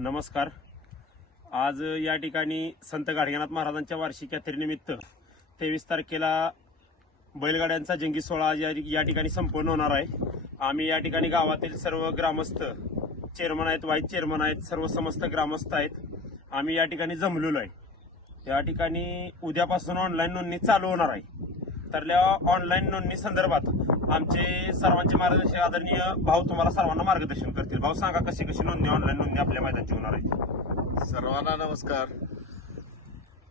नमस्कार. आज या ठिकाणी संत गाडगेनाथ महाराजांच्या वार्षिक यात्रेनिमित्त तेवीस तारखेला बैलगाड्यांचा जंगी सोहळा या या ठिकाणी संपन्न होणार आहे. आम्ही या ठिकाणी गावातील सर्व ग्रामस्थ चेअरमन आहेत वाईस चेअरमन आहेत सर्व समस्त ग्रामस्थ आहेत. आम्ही या ठिकाणी जमलेलो आहे. या ठिकाणी उद्यापासून ऑनलाईन नोंदणी चालू होणार आहे. तर ऑनलाईन नोंदणी संदर्भात आमचे सर्वांचे मार्गदर्शक आदरणीय भाऊ तुम्हाला सर्वांना मार्गदर्शन करतील. भाऊ सांगा कशी कशी नोंदणी ऑनलाईन नोंदणी आपल्या मैदानची होणार आहे? सर्वांना नमस्कार.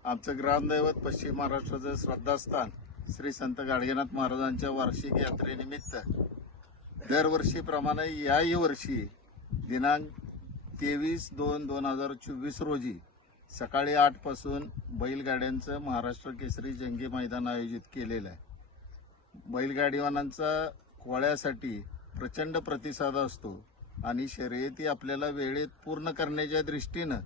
आमचं ग्रामदैवत पश्चिम महाराष्ट्राचं श्रद्धास्थान श्री संत गाडगेनाथ महाराजांच्या वार्षिक यात्रेनिमित्त दरवर्षीप्रमाणे याही वर्षी दिनांक तेवीस दोन दोन हजार चोवीस रोजी सकाळी आठपासून बैलगाड्यांचं महाराष्ट्र केसरी जंगी मैदान आयोजित केलेलं आहे. बैलगाडीवानांचा कोळ्यासाठी प्रचंड प्रतिसाद असतो आणि शर्यती आपल्याला वेळेत पूर्ण करण्याच्या दृष्टीनं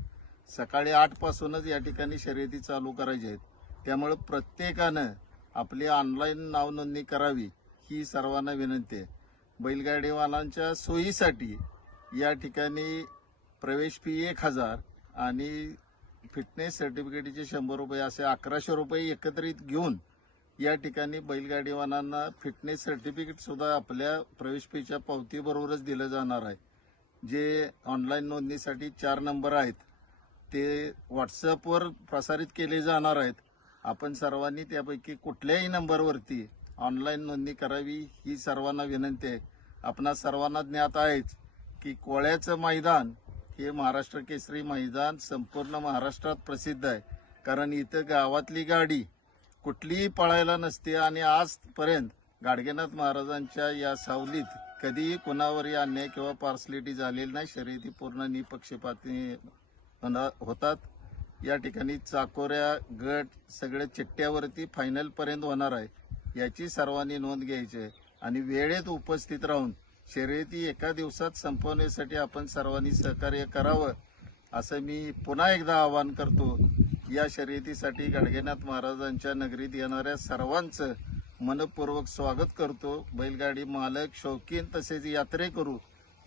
सकाळी आठपासूनच या ठिकाणी शर्यती चालू करायच्या आहेत. त्यामुळे प्रत्येकानं आपली ऑनलाईन नावनोंदणी करावी ही सर्वांना विनंती आहे. बैलगाडीवालांच्या सोयीसाठी या ठिकाणी प्रवेश फी एक हजार आणि फिटनेस सर्टिफिकेटचे शंभर रुपये असे अकराशे रुपये एकत्रित घेऊन या ठिकाणी बैलगाडीवानांना फिटनेस सर्टिफिकेट सुद्धा आपल्या प्रवेश फीच्या पावतीबरोबरच दिलं जाणार आहे. जे ऑनलाईन नोंदणीसाठी चार नंबर आहेत. ते व्हॉट्सअपवर प्रसारित केले जाणार आहेत. आपण सर्वांनी त्यापैकी कुठल्याही नंबरवरती ऑनलाईन नोंदणी करावी ही सर्वांना विनंती आहे. आपणा सर्वांना ज्ञात आहेच की कोळ्याचं मैदान हे महाराष्ट्र केसरी मैदान संपूर्ण महाराष्ट्रात प्रसिद्ध आहे. कारण इथं गावातली गाडी कुठलीही पळायला नसते आणि आजपर्यंत गाडगेनाथ महाराजांच्या या सावलीत कधीही कुणावरही अन्याय किंवा पार्सलिटी झालेली नाही. शर्यती पूर्ण निपक्षपाती होतात. या ठिकाणी चाकोऱ्या गट सगळे चिट्ट्यावरती फायनलपर्यंत होणार आहे. याची सर्वांनी नोंद घ्यायची आहे. आणि वेळेत उपस्थित राहून शर्यती एका दिवसात संपवण्यासाठी आपण सर्वांनी सहकार्य करावं असं मी पुन्हा एकदा आवाहन करतो. या शर्यतीसाठी गडगेनाथ महाराजांच्या नगरीत येणाऱ्या सर्वांचं मनपूर्वक स्वागत करतो. बैलगाडी मालक शौकीन तसेच यात्रेकरू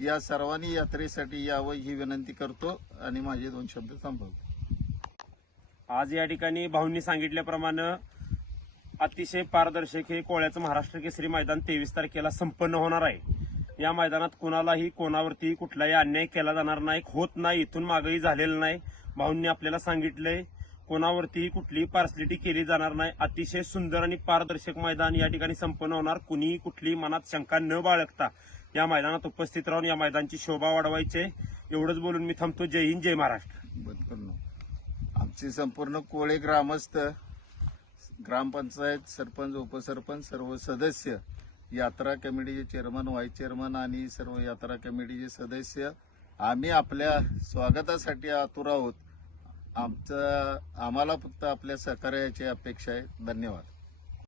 या सर्वांनी यात्रेसाठी यावं ही विनंती करतो आणि माझे दोन शब्द थांबवतो. आज या ठिकाणी भाऊंनी सांगितल्याप्रमाणे अतिशय पारदर्शक हे कोळ्याचं महाराष्ट्र केसरी मैदान तेवीस तारखेला संपन्न होणार आहे. या मैदानात कोणालाही कोणावरती कुठलाही अन्याय केला जाणार नाही होत नाही इथून मागही झालेलं नाही. भाऊंनी आपल्याला सांगितलंय कोणावरतीही कुठलीही पार्सलिटी केली जाणार नाही. अतिशय सुंदर आणि पारदर्शक मैदान या ठिकाणी संपन्न होणार. कुणीही कुठलीही मनात शंका न बाळगता या मैदानात उपस्थित राहून या मैदानाची शोभा वाढवायची. एवढंच बोलून मी थांबतो. जय हिंद जय महाराष्ट्र. बंद आमची संपूर्ण कोळे ग्रामस्थ ग्रामपंचायत सरपंच उपसरपंच सर्व सदस्य यात्रा कमिटीचे चेअरमन व्हाईस चेअरमन आणि सर्व यात्रा कमिटीचे सदस्य आम्ही आपल्या स्वागतासाठी आतुर आहोत. आमचं आम्हाला फक्त आपल्या सहकार्याची अपेक्षा आहे. धन्यवाद.